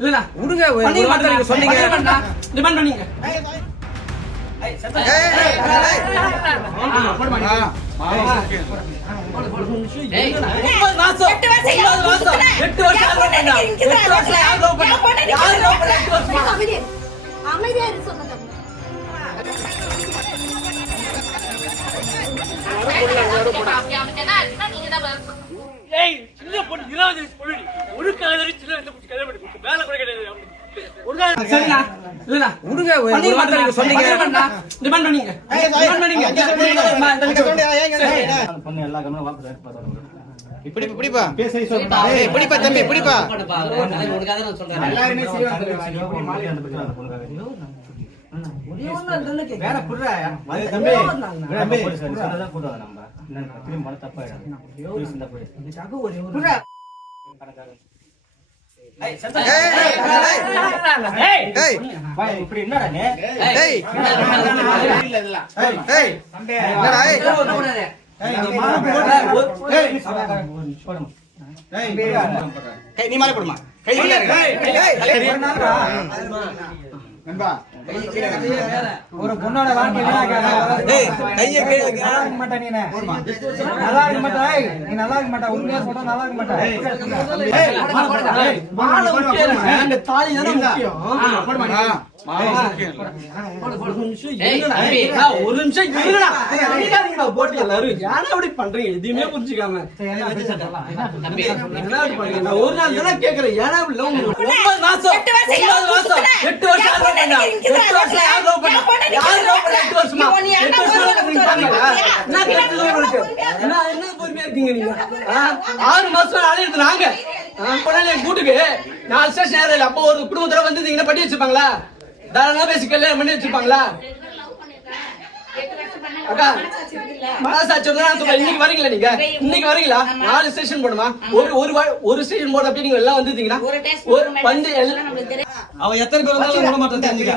இல்லண்ணா விடுங்க நீங்க சொன்னீங்க. டிமாண்ட் பண்ணீங்க ஏய், ஏய், சரிண்ணா. இல்லண்ணா. விடுங்க ஒரு ஒரு வார்த்தை நீங்க சொன்னீங்க. டிமாண்ட் பண்ணீங்க. டிமாண்ட் பண்ணீங்க. பொண்ணு எல்லா கம்மனும் வாக்கு இப்படி பிடிப்பா பேச சொல்லிட்டா ஏய், பிடிப்பா தம்பி பிடிப்பா எல்லாருமே சரி வந்து மாலி அந்த பக்கம் அந்த பொண்ணுக்காக வேற புடுறா. தம்பி. தம்பி போலீஸ் சொன்னதான் கூடாது நம்ம. என்ன திரும்பி மன தப்பாயிடும் போலீஸ் இந்த போய் ஏய், ஏய், ஏய். ஏய், பாய் இப்படி என்னடா நீ ஏய். ஏய், என்னடா, ஏய். ஏய் நீ மாலை போடு ஏய் நீ சபாக்கார போடுமா ஏய், நீ மாலை போடுமா கை கீழ இருக்கு. ஏய், ஒரு பொண்ணோட வாழ்க்கை கையை கீழ வைக்க. மாட்டா நீ நல்லா இருக்க மாட்டா? நீ நல்லா இருக்க மாட்டா? உண்மையா சொல்றா நல்லா இருக்க மாட்டா? தாலி தானே முக்கியம். ஒரு நிமிஷம் போட்டு எல்லாரும். ஏன்டா இப்படி பண்றீங்க? எதையுமே புரிஞ்சுக்காம. ஒரு நாள் தானே கேக்குறேன். ஒன்பது மாசம், எட்டு வருஷம் நீங்க? நீங்க? ஆறு மாசம் அலையிறது நாங்க. என் கூட்டுக்கு நாலு ஸ்டேஷன் ஏறல அப்போ ஒரு குடும்பத்தோட வந்திருந்தீங்கன்னா பண்ணி வச்சிருப்பாங்களா? தாராளமா பேசி கல்யாணம் பண்ணி வச்சிருப்பாங்களா? அக்கா மனசாட்சி நான் சொல்றேன். இன்னைக்கு வரீங்களா நீங்க? இன்னைக்கு வரீங்களா? நாலு ஸ்டேஷன் போடுமா ஒரு ஒரு வா- ஒரு ஸ்டேஷன் போட அப்படி நீங்க எல்லாம் வந்துட்டீங்கன்னா ஒரு வந்து அவ எத்தனை பேர் வந்தாலும் விட மாட்டேன் தெரிஞ்சுக்க.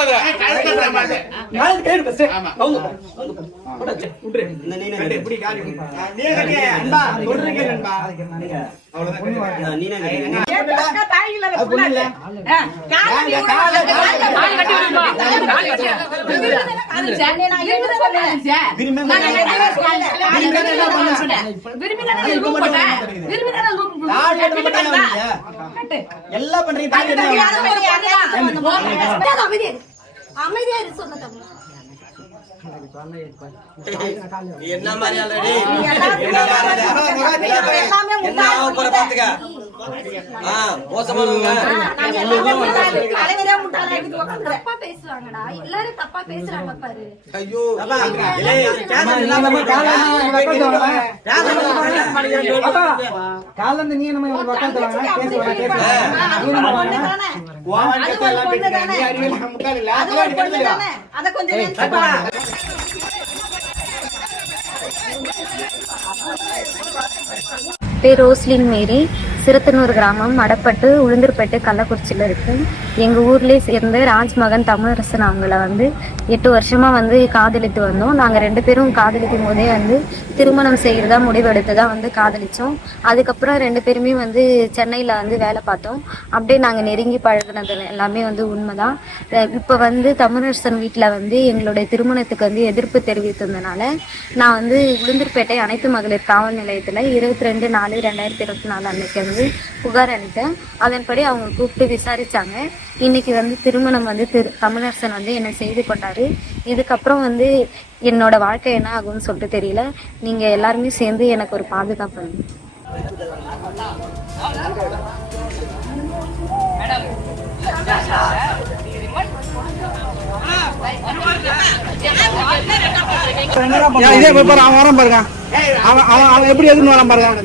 இருக்கட்டும், நான் வேலை காட்டுறேன். இப்பதான் பேசுனீங்க. நீங்க கேட்டீங்கல்ல அவ்வளவு கேள்வி நான் சரி, ஏம்மா, இப்ப நீ சொன்னதான் இப்படி பண்- பாருங்க. இப்படி இப்படி இப்படி வந்து பண்ணா என்ன பண்றது என்னடா இது? நான் ஏன் அடமெண்டா நீங்க என்னன்னு புரிஞ்சுக்கோங்க எங்க நான் கேடு first. அவங்க, அவங்க, போடா, சே, விட்டுரு. எல்லாம் பண்றீங்க அமைதியா இரு. இரு சொன்னது என்ன மாதிரி ஆல்ரெடி என்ன ஆக போற பாத்துக்க தப்பா பேசுவாங்கடா எல்லாரும் தப்பா பேசுறாங்க பாரு ஐயோ காலந்து நீ நம்ம அத கொஞ்சம். பேர் ரோஸ்லின் மேரி. சிறுத்தனூர் கிராமம் மடப்பட்டு உளுந்தூர்பேட்டு கள்ளக்குறிச்சியில் இருக்குது எங்கள் ஊர்லேயே சேர்ந்து ராஜ்மகன் தமிழரசன் அவங்கள வந்து எட்டு வருஷமாக வந்து காதலித்து வந்தோம். நாங்கள் ரெண்டு பேரும் காதலிக்கும் போதே வந்து திருமணம் செய்கிறதா முடிவெடுத்து தான் வந்து காதலித்தோம் அதுக்கப்புறம் ரெண்டு பேருமே வந்து சென்னையில் வந்து வேலை பார்த்தோம். அப்படியே நாங்கள் நெருங்கி பழகுனது எல்லாமே வந்து உண்மைதான். இப்போ வந்து தமிழரசன் வீட்டில் வந்து எங்களுடைய திருமணத்துக்கு வந்து எதிர்ப்பு தெரிவித்ததுனால நான் வந்து உளுந்தூர்பேட்டை அனைத்து மகளிர் காவல் நிலையத்தில் இருபத்தி ரெண்டு நாலு ரெண்டாயிரத்தி இருபத்தி நாலு அன்னைக்கு வந்து புகார் அளித்தேன். அதன்படி அவங்க கூப்பிட்டு விசாரித்தாங்க இன்னைக்கு வந்து திருமணம் வந்து திரு தமிழரசன் வந்து என்னை செய்து கொண்டாரு. இதுக்கப்புறம் வந்து என்னோட வாழ்க்கை என்ன ஆகும்னு சொல்லிட்டு தெரியல. நீங்க எல்லாருமே சேர்ந்து எனக்கு ஒரு பாதுகாப்பு இதே போய் பாரு அவன் வரான் பாருங்க. அவன் அவன் அவன் எப்படி எதுன்னு வரான் பாருங்க.